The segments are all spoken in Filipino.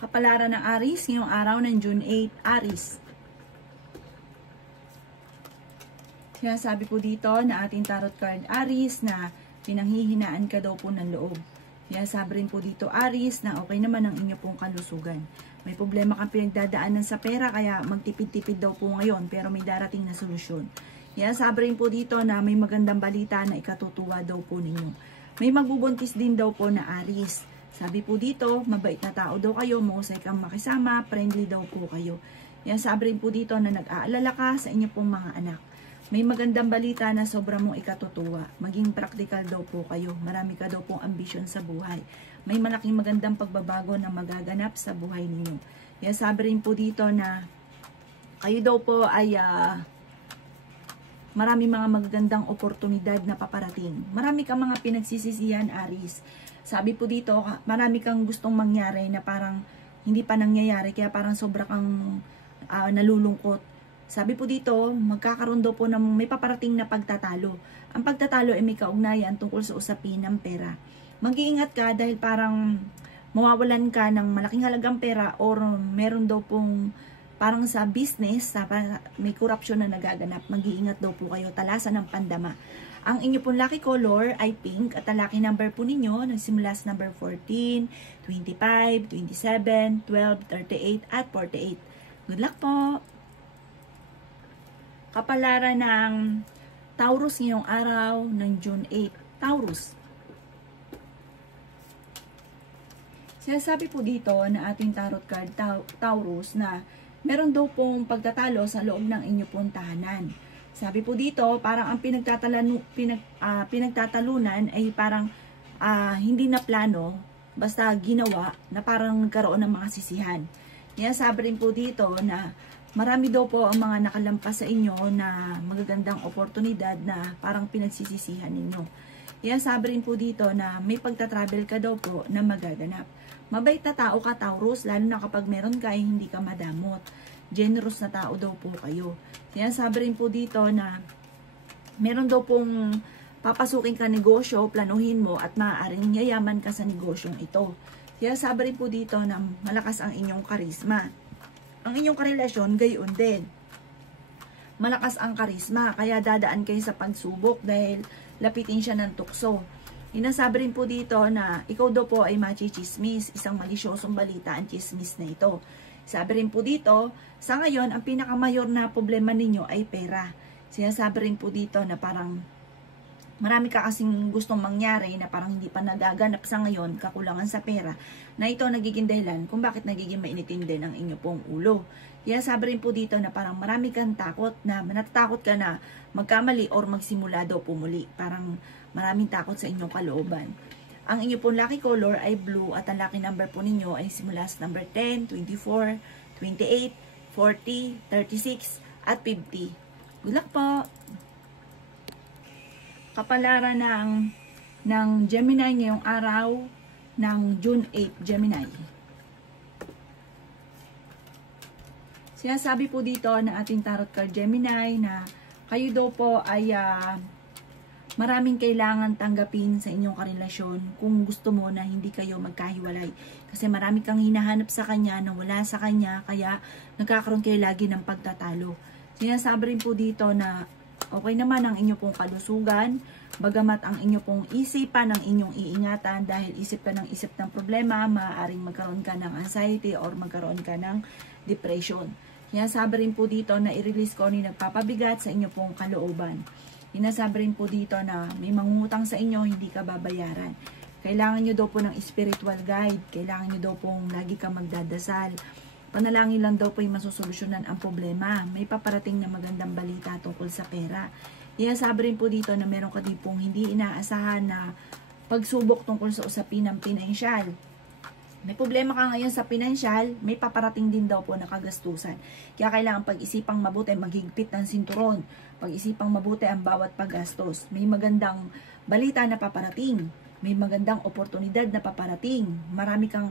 Kapalaran ng Aries ngayong araw ng June 8, Aries. Sinasabi po dito na ating tarot card Aries na pinanghihinaan ka daw po ng loob. Sinasabi rin po dito Aries na okay naman ang inyo pong kalusugan. May problema kang pinagdadaanan sa pera kaya magtipid-tipid daw po ngayon pero may darating na solusyon. Sinasabi rin po dito na may magandang balita na ikatutuwa daw po ninyo. May magbubuntis din daw po na Aries. Sabi po dito, mabait na tao daw kayo, mahusay kang makisama, friendly daw po kayo. Sabi rin po dito na nag-aalala ka sa inyo pong mga anak. May magandang balita na sobrang mong ikatutuwa. Maging practical daw po kayo. Marami ka daw pong ambisyon sa buhay. May malaking magandang pagbabago na magaganap sa buhay ninyo. Sabi rin po dito na kayo daw po ay marami mga magagandang oportunidad na paparating. Marami kang mga pinagsisisihan, Aries. Sabi po dito, marami kang gustong mangyari na parang hindi pa nangyayari, kaya parang sobra kang nalulungkot. Sabi po dito, magkakaroon daw po ng may paparating na pagtatalo. Ang pagtatalo ay may kaugnayan tungkol sa usapin ng pera. Mag-iingat ka dahil parang mawawalan ka ng malaking halagang pera or meron daw pong parang sa business, may corruption na nagaganap. Mag-iingat daw po kayo, talasan ng pandama. Ang inyo pong lucky color ay pink at ang lucky number po ninyo nagsimula sa number 14, 25, 27, 12, 38 at 48. Good luck po! Kapalaran ng Taurus ngayong araw ng June 8. Taurus. Sinasabi po dito na ating tarot card Taurus na meron daw pong pagtatalo sa loob ng inyo pong tahanan. Sabi po dito, parang ang pinagtatalunan ay parang hindi na plano, basta ginawa na parang nagkaroon ng mga sisihan. Sabi rin po dito na marami daw po ang mga nakalampas sa inyo na magagandang oportunidad na parang pinagsisisihan ninyo. Sabi rin po dito na may pagta-travel ka daw po na magaganap. Mabait na tao ka, Taurus, lalo na kapag meron ka ay hindi ka madamot. Generous na tao daw po kayo. Sabi rin po dito na meron daw pong papasukin ka negosyo, planuhin mo at maaaring yayaman ka sa negosyong ito. Sabi rin po dito na malakas ang inyong karisma. Ang inyong karelasyon, gayon din. Malakas ang karisma, kaya dadaan kayo sa pagsubok dahil lapitin siya ng tukso. Sabi rin po dito na ikaw daw po ay machichismis, isang malisyosong balita ang chismis na ito. Sabi rin po dito, sa ngayon, ang pinakamayor na problema ninyo ay pera. Sinasabi rin po dito na parang marami ka kasing gustong mangyari na parang hindi pa nagaganap sa ngayon, kakulangan sa pera, na ito nagiging dahilan kung bakit nagiging mainitin din ang inyo pong ulo. Sabi rin po dito na parang marami kang takot, na natatakot ka na magkamali or magsimula daw pumuli. Parang maraming takot sa inyong kalooban. Ang inyo pong lucky color ay blue at ang lucky number po ninyo ay simula sa number 10, 24, 28, 40, 36 at 50. Good luck po! Kapalaran ng Gemini ngayong araw ng June 8, Gemini. Sinasabi po dito na ating tarot card Gemini na kayo daw po ay maraming kailangan tanggapin sa inyong karelasyon kung gusto mo na hindi kayo magkahiwalay. Kasi marami kang hinahanap sa kanya na wala sa kanya, kaya nagkakaroon kayo lagi ng pagtatalo. Sinasabi rin po dito na okay naman ang inyo pong kalusugan, bagamat ang inyo pong isipan ang inyong iingatan dahil isip ka ng problema, maaaring magkaroon ka ng anxiety or magkaroon ka ng depression. Sinasabi rin po dito na i-release ko ni nagpapabigat sa inyo pong kalooban. Sinasabi rin po dito na may mangungutang sa inyo, hindi ka babayaran. Kailangan nyo daw po ng spiritual guide. Kailangan nyo daw pong lagi ka magdadasal. Panalangin lang daw po yung masusolusyonan ang problema. May paparating na magandang balita tungkol sa pera. Sinasabi rin po dito na meron ka din pong hindi inaasahan na pagsubok tungkol sa usapin ng pinansyal. May problema ka ngayon sa pinansyal, may paparating din daw po na kagastusan. Kaya kailangan pag-isipang mabuti, maghigpit ng sinturon. Pag-isipang mabuti ang bawat paggastos. May magandang balita na paparating. May magandang oportunidad na paparating. Marami kang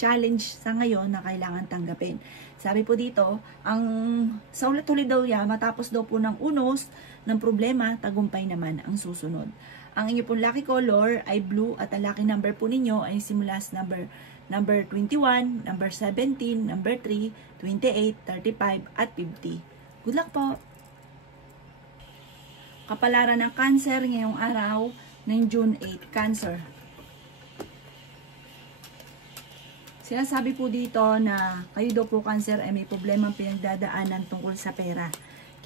challenge sa ngayon na kailangan tanggapin. Sabi po dito, ang sa ulit-ulit daw matapos daw po ng unos ng problema, tagumpay naman ang susunod. Ang inyo pong lucky color ay blue at ang lucky number po ninyo ay simula sa number number 21, number 17, number 3, 28, 35, at 50. Good luck po! Kapalaran ng Cancer ngayong araw ng June 8, Cancer. Sinasabi po dito na kayo daw po, Cancer, ay may problemang pinagdadaanan tungkol sa pera.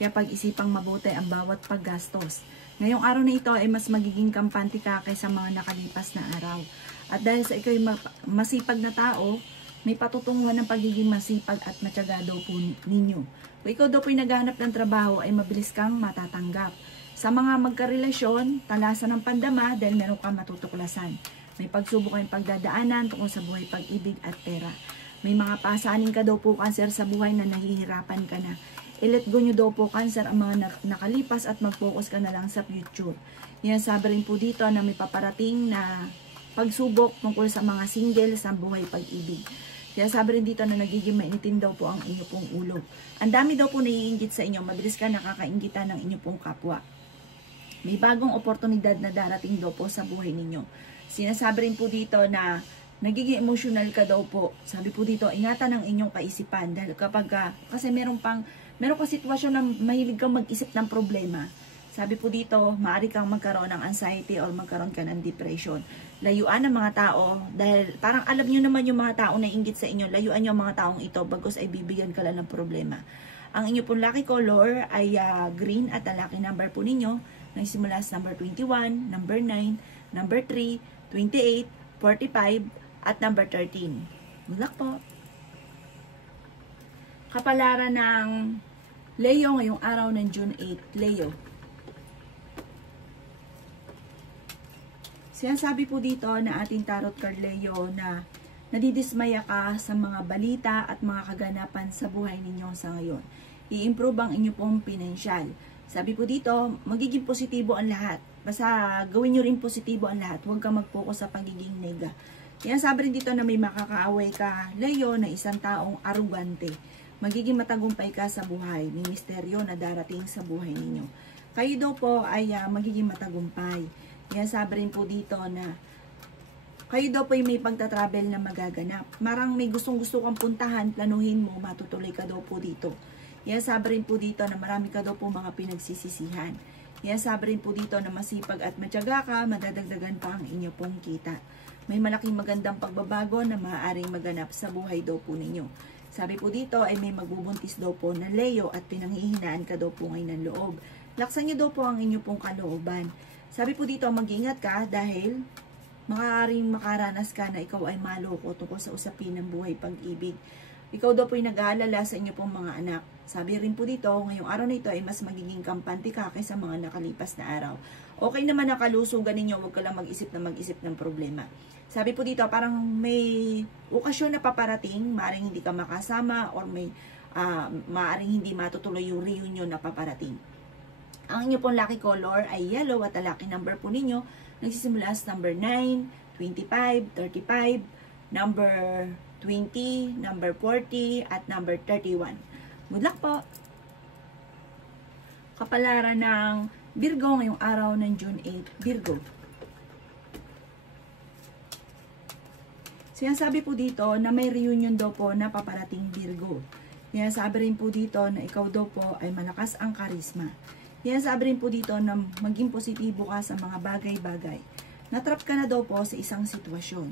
Kaya pag-isipang mabuti ang bawat paggastos. Ngayong araw na ito ay mas magiging kampante ka kaysa mga nakalipas na araw. At dahil sa ikaw masipag na tao, may patutunguhan ng pagiging masipag at matyaga daw po ninyo. Kung ikaw daw po ay naghahanap ng trabaho, ay mabilis kang matatanggap. Sa mga magkarelasyon, talasan ng pandama dahil meron kang matutuklasan. May pagsubok kayong pagdadaanan tungkol sa buhay, pag-ibig at pera. May mga pasanin ka daw po, Cancer, sa buhay na nahihirapan ka na. I-let go nyo daw po, Cancer, ang mga nakalipas at mag-focus ka na lang sa future. Yan, sabi rin po dito na may paparating na pagsubok tungkol sa mga single sa buhay, pag-ibig. Kaya sabi rin dito na nagiging mainitin daw po ang inyo pong ulo. Ang dami daw po naiinggit sa inyo, mabilis ka nakakainggitan ng inyo pong kapwa. May bagong oportunidad na darating daw po sa buhay ninyo. Sinasabi rin po dito na nagiging emotional ka daw po. Sabi po dito, ingatan ang inyong kaisipan. Dahil kapag, kasi meron ka sitwasyon na mahilig kang mag-isip ng problema. Sabi po dito, maaari kang magkaroon ng anxiety or magkaroon ka ng depression. Layuan ang mga tao, dahil parang alam nyo naman yung mga tao na inggit sa inyo, layuan nyo ang mga taong ito, bagos ay bibigyan ka lang ng problema. Ang inyo pong lucky color ay green at ang lucky number po ninyo, nagsimula sa number 21, number 9, number 3, 28, 45, at number 13. Good luck po! Kapalaran ng Leo ngayong araw ng June 8, Leo. Sinasabi po dito na ating tarot card, Leo, na nadidismaya ka sa mga balita at mga kaganapan sa buhay ninyo sa ngayon. I-improve ang inyo pong pinansyal. Sabi po dito, magiging positibo ang lahat. Basta gawin nyo rin positibo ang lahat. Huwag kang mag-focus sa pagiging nega. Kaya sabi rin dito na may makakaaway ka, Leo, na isang taong arugante. Magiging matagumpay ka sa buhay. May misteryo na darating sa buhay ninyo. Kayo daw po ay magiging matagumpay. Kaya sabi rin po dito na kayo daw po ay may pagta-travel na magaganap. Marang may gustong-gusto kang puntahan, planuhin mo, matutuloy ka daw po dito. Kaya sabi rin po dito na marami ka daw po mga pinagsisisihan. Kaya sabi rin po dito na masipag at matyaga ka, madadagdagan pa ang inyo pong kita. May malaking magandang pagbabago na maaaring maganap sa buhay daw po ninyo. Sabi po dito ay may magbubuntis daw po na Leo at pinanghihinaan ka daw po ngayon ng loob. Laksan niyo daw po ang inyo pong kalooban. Sabi po dito, mag-ingat ka dahil maaaring makaranas ka na ikaw ay maloko tungkol sa usapin ng buhay, pag-ibig. Ikaw daw po ay nag-aalala sa inyo pong mga anak. Sabi rin po dito, ngayong araw na ito ay mas magiging kampante ka kaysa mga nakalipas na araw. Okay naman ang kalusugan ninyo, huwag ka lang mag-isip ng problema. Sabi po dito, parang may okasyon na paparating, maaaring hindi ka makasama or maaaring hindi matutuloy yung reunion na paparating. Ang inyo pong lucky color ay yellow at ang lucky number po ninyo nagsisimula sa number 9, 25, 35, number 20, number 40, at number 31. Good luck po! Kapalaran ng Virgo ngayong araw ng June 8, Virgo. Sinasabi po dito na may reunion daw po na paparating, Virgo. Sinasabi rin po dito na ikaw daw po ay malakas ang karisma. Sinasabi rin po dito na maging positibo ka sa mga bagay-bagay. Natrap ka na daw po sa isang sitwasyon.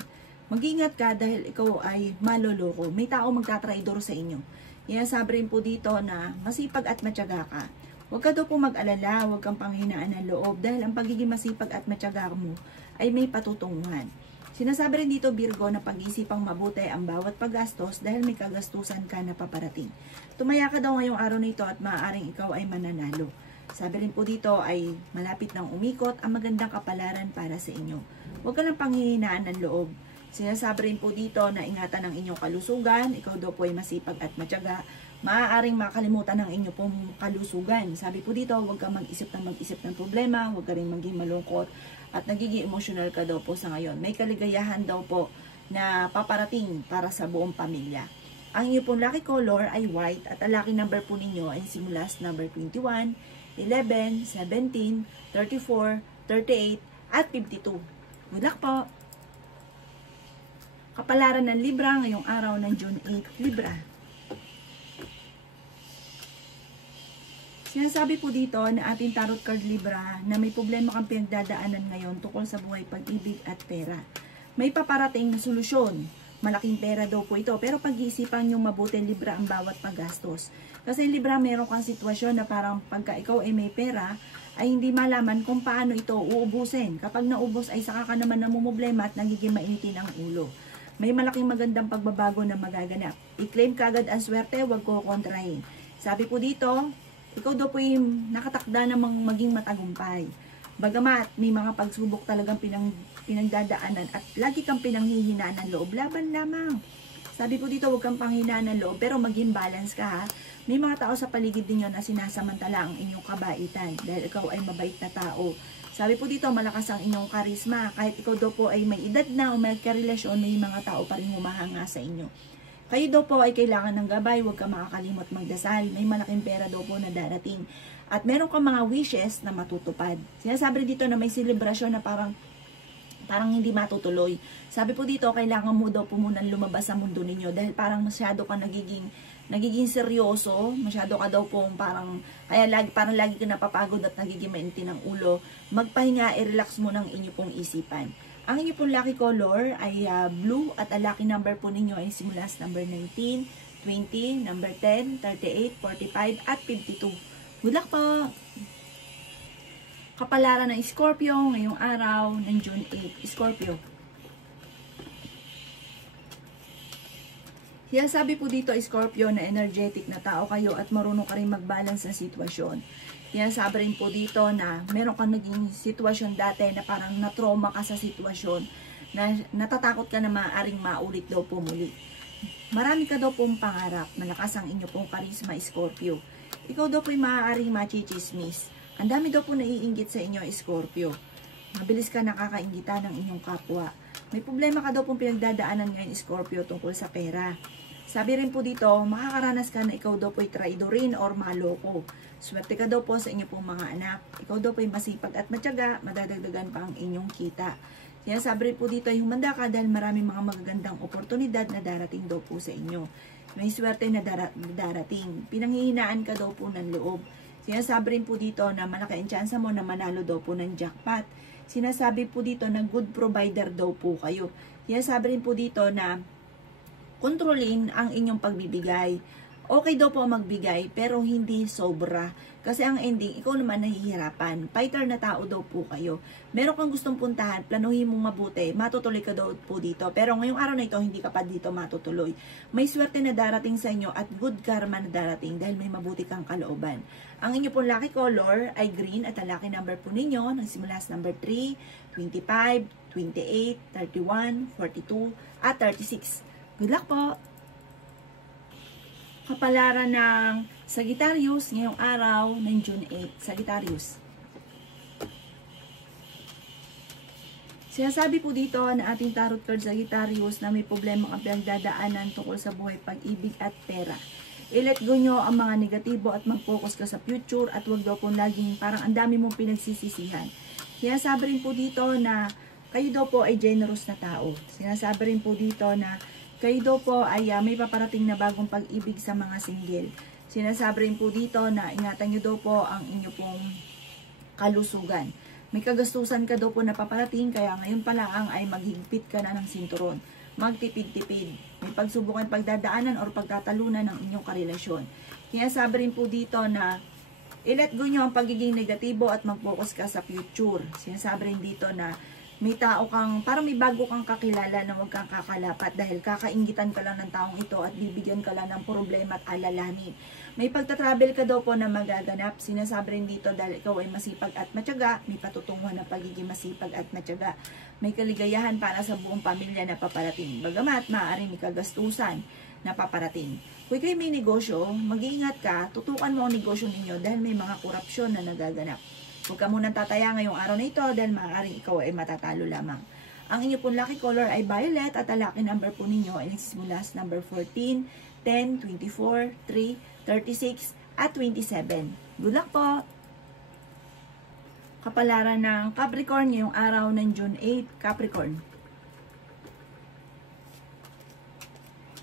Mag-ingat ka dahil ikaw ay maloloko. May tao magtatraidor sa inyo. Sinasabi rin po dito na masipag at matyaga ka. Huwag ka daw po mag-alala, huwag kang panghinaan ng loob dahil ang pagiging masipag at matyaga mo ay may patutunguhan. Sinasabi rin dito, Virgo, na pag-isipang mabuti ang bawat paggastos dahil may kagastusan ka na paparating. Tumaya ka daw ngayong araw na ito at maaaring ikaw ay mananalo. Sabi rin po dito ay malapit nang umikot ang magandang kapalaran para sa inyo. Huwag ka lang panghihinaan ng loob. Sinasabi rin po dito na ingatan ang inyong kalusugan, ikaw daw po ay masipag at matyaga, maaaring makalimutan ang inyong pong kalusugan. Sabi po dito, huwag kang mag-isip ng problema, huwag ka rin maging malungkot, at nagiging emotional ka daw po sa ngayon. May kaligayahan daw po na paparating para sa buong pamilya. Ang inyong pong lucky color ay white at ang lucky number po ninyo ay simula sa number 21, 11, 17, 34, 38, at 52. Good luck po! Kapalaran ng Libra ngayong araw ng June 8, Libra. Sinasabi po dito na ating tarot card Libra na may problema kang pinagdadaanan ngayon tungkol sa buhay, pag-ibig at pera. May paparating na solusyon. Malaking pera daw po ito. Pero pag-iisipan nyo mabuti Libra ang bawat paggastos. Kasi Libra, meron kang sitwasyon na parang pagka ikaw ay may pera, ay hindi malaman kung paano ito uubusin. Kapag naubos ay saka ka naman namumblema at nagiging mainitin ang ulo. May malaking magandang pagbabago na magaganap. I-claim kagad ang swerte, huwag ko kontrahin. Sabi po dito, ikaw daw po yung nakatakda namang maging matagumpay. Bagamat may mga pagsubok talagang pinagdadaanan at lagi kang pinanghihinaan ng loob, laban lamang. Sabi po dito, huwag kang panghinaan ng loob, pero maging balance ka ha. May mga tao sa paligid ninyo na sinasamantala ang inyong kabaitan dahil ikaw ay mabait na tao. Sabi po dito, malakas ang inyong karisma. Kahit ikaw daw po ay may edad na o may karelasyon, may mga tao pa rin humahanga sa inyo. Kayo daw po ay kailangan ng gabay, huwag ka makakalimot magdasal. May malaking pera daw po na darating. At meron kang mga wishes na matutupad. Sinasabi dito na may selebrasyon na parang hindi matutuloy. Sabi po dito, kailangan mo daw po munang lumabas sa mundo ninyo dahil parang masyado ka nagiging seryoso, masyado ka daw po parang lagi ka napapagod at nagiging mainit ng ulo. Magpahinga, i-relax mo ng inyo pong isipan. Ang inyo pong lucky color ay blue at ang lucky number po ninyo ay simula sa number 19, 20, number 10, 38, 45 at 52. Good luck po! Kapalaran ng Scorpio ngayong araw ng June 8. Scorpio. Sabi po dito, Scorpio, na energetic na tao kayo at marunong ka rin mag-balance ng sitwasyon. Sabi rin po dito na meron kang naging sitwasyon dati na parang na-trauma ka sa sitwasyon na natatakot ka na maaaring maulit daw po muli. Marami ka daw pong pangarap, malakas ang inyo pong karisma, Scorpio. Ikaw daw po'y maaaring machichismis. Ang dami daw po naiinggit sa inyo, Scorpio. Mabilis ka nakakainggita ng inyong kapwa. May problema ka daw pong pinagdadaanan ngayon, Scorpio, tungkol sa pera. Sabi rin po dito, makakaranas ka na ikaw daw po'y traidorin or maloko. Swerte ka daw po sa inyo pong mga anak. Ikaw daw po'y masipag at matyaga, madadagdagan pa ang inyong kita. Sinasabi rin po dito, humanda ka dahil maraming mga magagandang oportunidad na darating daw po sa inyo. May swerte na darating. Pinanghihinaan ka daw po ng loob. Sinasabi rin po dito na malaki ang tsansa mo na manalo daw po ng jackpot. Sinasabi po dito na good provider daw po kayo. Sinasabi rin po dito na kontrolin ang inyong pagbibigay. Okay daw po magbigay pero hindi sobra. Kasi ang ending, ikaw naman nahihirapan. Fighter na tao daw po kayo. Meron kang gustong puntahan, planuhin mong mabuti, matutuloy ka daw po dito. Pero ngayong araw na ito, hindi ka pa dito matutuloy. May swerte na darating sa inyo at good karma na darating dahil may mabuti kang kalooban. Ang inyo pong lucky color ay green at ang lucky number po ninyo, nagsimula sa number 3, 25, 28, 31, 42, at 36. Good luck po! Kapalaran ng Sagittarius ngayong araw ng June 8. Sagittarius. Sinasabi po dito na ating tarot card Sagittarius na may problema ang pinagdadaanan tungkol sa buhay, pag-ibig at pera. I-let go nyo ang mga negatibo at mag-focus ka sa future at wag daw po laging parang ang dami mong pinagsisisihan. Sinasabi rin po dito na kayo daw po ay generous na tao. Sinasabi rin po dito na kayo daw po ay may paparating na bagong pag-ibig sa mga single. Sinasabi rin po dito na ingatan nyo daw po ang inyo pong kalusugan. May kagastusan ka daw po na paparating, kaya ngayon pa lang ay maghigpit ka na ng sinturon. Magtipid-tipid. May pagsubukan pagdadaanan or pagtatalunan ng inyong karelasyon. Sinasabi rin po dito na i-let go nyo ang pagiging negatibo at mag-focus ka sa future. Sinasabi rin dito na may tao kang, parang may bago kang kakilala na huwag kang kakalapat dahil kakaingitan ka lang ng taong ito at bibigyan ka lang ng problema at alalahanin. May pagtatravel ka daw po na magaganap. Sinasabi rin dito dahil ikaw ay masipag at matyaga, may patutunguhan ng pagiging masipag at matyaga. May kaligayahan para sa buong pamilya na paparating. Bagamat maaaring may kagastusan na paparating. Kung kayo may negosyo, mag-iingat ka, tutukan mo ang negosyo ninyo dahil may mga korupsyon na nagaganap. Huwag ka munang tataya ngayong araw na ito dahil maaaring ikaw ay matatalo lamang. Ang inyo pong lucky color ay violet at ang lucky number po ninyo ay nagsisimula sa number 14, 10, 24, 3, 36, at 27. Good luck po! Kapalaran ng Capricorn ngayong araw ng June 8, Capricorn.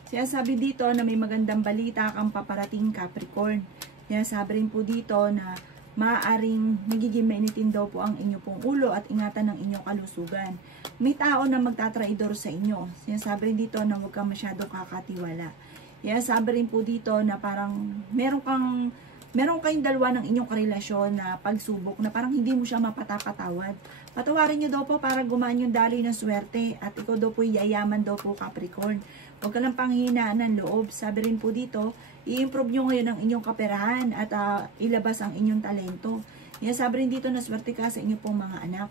Sinasabi dito na may magandang balita kang paparating, Capricorn. Sinasabi rin po dito na maaaring nagiging mainitin daw po ang inyo pong ulo at ingatan ng inyong kalusugan. May tao na magtatraidor sa inyo. Sinasabi rin dito na huwag kang masyadong kakatiwala. Sinasabi rin po dito na parang meron kayong dalawa ng inyong karelasyon na pagsubok na parang hindi mo siya mapatapatawad. Patawarin nyo daw po para gumaan yung daloy ng swerte at ikaw daw po yayaman daw po, Capricorn. Huwag ka lang panghihinaan ng loob. Sabi rin po dito, i-improve nyo ngayon ang inyong kaperahan at ilabas ang inyong talento. Sabi rin dito na swerte ka sa inyong pong mga anak.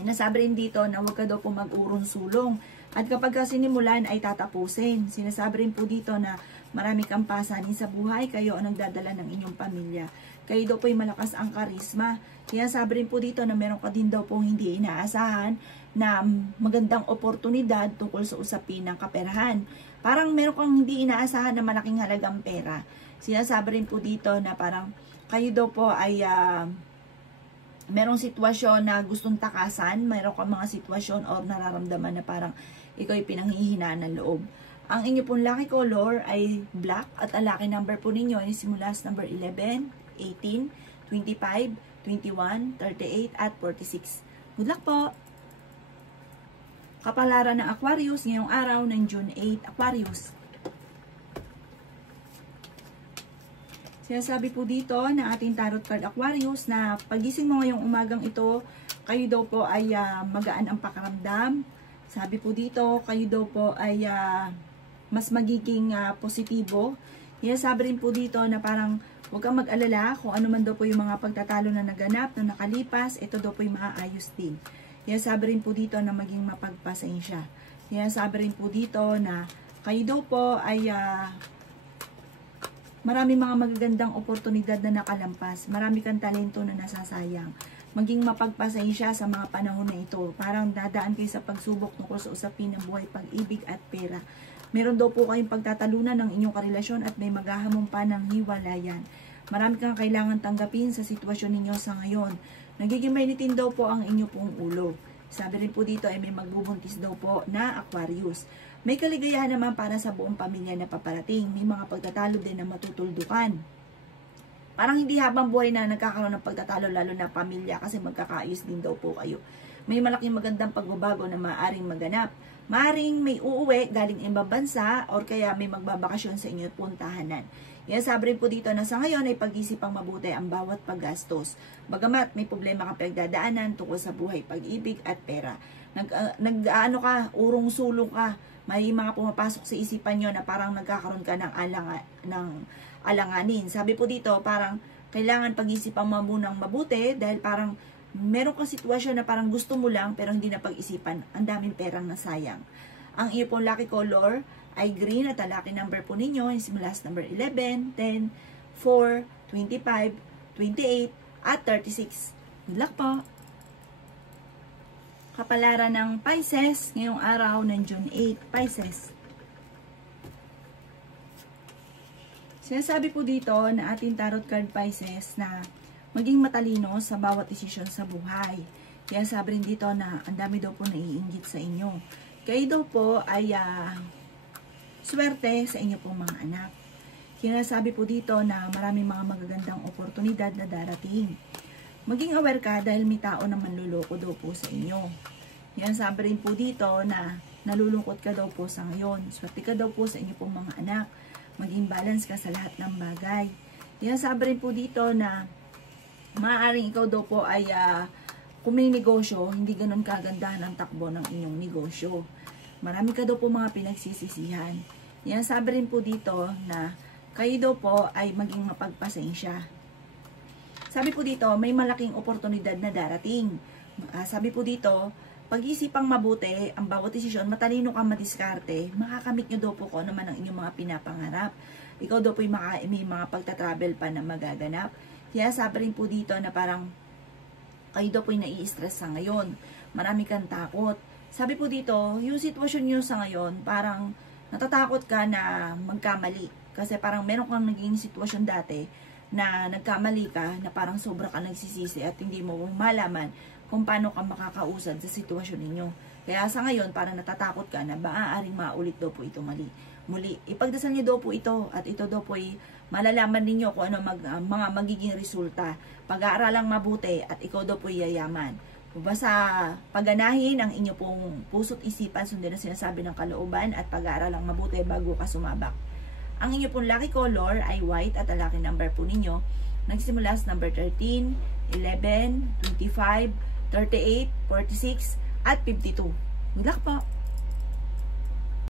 Sinasabi rin dito na huwag ka daw po mag-urong sulong. At kapag sinimulan ay tatapusin. Sinasabi rin po dito na marami kang pasanin sa buhay, kayo ang nagdadala ng inyong pamilya. Kayo daw po ay malakas ang karisma. Sinasabi rin po dito na meron ka din daw po hindi inaasahan na magandang oportunidad tungkol sa usapin ng kaperahan. Parang meron kang hindi inaasahan na malaking halagang pera. Sinasabi rin po dito na parang kayo daw po ay merong sitwasyon na gustong takasan, meron kang mga sitwasyon o nararamdaman na parang ikaw ay pinanghihinaan ng loob. Ang inyo pong lucky color ay black at ang lucky number po ninyo ay simula sa number 11, 18, 25, 21, 38 at 46. Good luck po! Kapalaran ng Aquarius ngayong araw ng June 8, Aquarius. Sinasabi po dito na ating tarot card Aquarius na pagising mo ngayong umagang ito, kayo daw po ay magaan ang pakaramdam. Sabi po dito, kayo daw po ay mas magiging positibo. Sabi rin po dito na parang huwag kang mag-alala kung ano man daw po yung mga pagtatalo na naganap, na nakalipas, ito daw po yung maaayos din. Sabi rin po dito na maging mapagpasensya. Sabi rin po dito na kayo daw po ay marami mga magagandang oportunidad na nakalampas. Marami kang talento na nasasayang. Maging mapagpasensya sa mga panahon na ito. Parang dadaan kayo sa pagsubok tungkol sa usapin ng buhay, pag-ibig at pera. Meron daw po kayong pagtatalunan ng inyong karelasyon at may maghahamon pa ng hiwalayan. Marami kang kailangan tanggapin sa sitwasyon ninyo sa ngayon. Nagiging mainitin daw po ang inyo pong ulo. Sabi rin po dito ay may magbubuntis daw po na Aquarius. May kaligayahan naman para sa buong pamilya na paparating. May mga pagtatalo din na matutuldukan. Parang hindi habang buhay na nagkakaroon ng pagtatalo lalo na pamilya kasi magkakaayos din daw po kayo. May malaking magandang pagbabago na maaaring maganap. Maaaring may uuwi galing ibang bansa or kaya may magbabakasyon sa inyo puntahanan. Sabi rin po dito na sa ngayon ay pag-isipang mabuti ang bawat paggastos. Bagamat may problema kang pagdadaanan tungkol sa buhay, pag-ibig at pera. Urong sulong ka. May mga pumapasok sa isipan nyo na parang nagkakaroon ka ng alanganin. Sabi po dito, parang kailangan pag-isipan mo munang mabuti dahil parang meron kang sitwasyon na parang gusto mo lang pero hindi na pag-isipan. Ang daming perang nasayang. Ang iyo pong lucky color ay green at ang lucky number po ninyo is simula sa number 11, 10, 4, 25, 28 at 36. Good luck po! Kapalaran ng Pisces ngayong araw ng June 8, Pisces. Sinasabi po dito na ating tarot card Pisces na maging matalino sa bawat desisyon sa buhay. Kaya sabi rin dito na ang dami daw po naiinggit sa inyo. Kayo daw po ay swerte sa inyo pong mga anak. Kaya sabi po dito na maraming mga magagandang oportunidad na darating. Maging aware ka dahil may tao na manluloko daw po sa inyo. Yan sabi rin po dito na nalulungkot ka daw po sa ngayon. Swerte ka daw po sa inyo pong mga anak. Maging balance ka sa lahat ng bagay. Yan sabi rin po dito na maaaring ikaw daw po ay kung may negosyo, hindi ganun kagandahan ang takbo ng inyong negosyo. Marami ka daw po mga pinagsisisihan. Yan sabi rin po dito na kayo daw po ay maging mapagpasensya. Sabi po dito, may malaking oportunidad na darating. Sabi po dito, pag-isipang mabuti, ang bawat desisyon, matalino kang madiskarte, makakamit nyo daw po kung ano man ang inyong mga pinapangarap. Ikaw daw po may mga pagtatravel pa na magaganap. Kaya sabi rin po dito na parang kayo daw po yung nai-stress sa ngayon. Marami kang takot. Sabi po dito, yung sitwasyon nyo sa ngayon, parang natatakot ka na magkamali. Kasi parang meron kang naging sitwasyon dati na nagkamali ka, na parang sobra ka nagsisisi at hindi mo malaman kung paano ka makakausad sa sitwasyon ninyo. Kaya sa ngayon, parang natatakot ka na maaaring maulit daw po ito mali. muli. Ipagdasal niyo daw po ito at ito daw po ay malalaman ninyo kung ano mga magiging resulta. Pag-aaralang mabuti at ikaw daw po yayaman. Basta paganahin ang inyo pong puso't isipan, sundin ang sinasabi ng kalooban at pag-aaralang mabuti bago ka sumabak. Ang inyo pong lucky color ay white at ang lucky number po ninyo nagsimula sa number 13, 11, 25, 38, 46 at 52. Good luck po!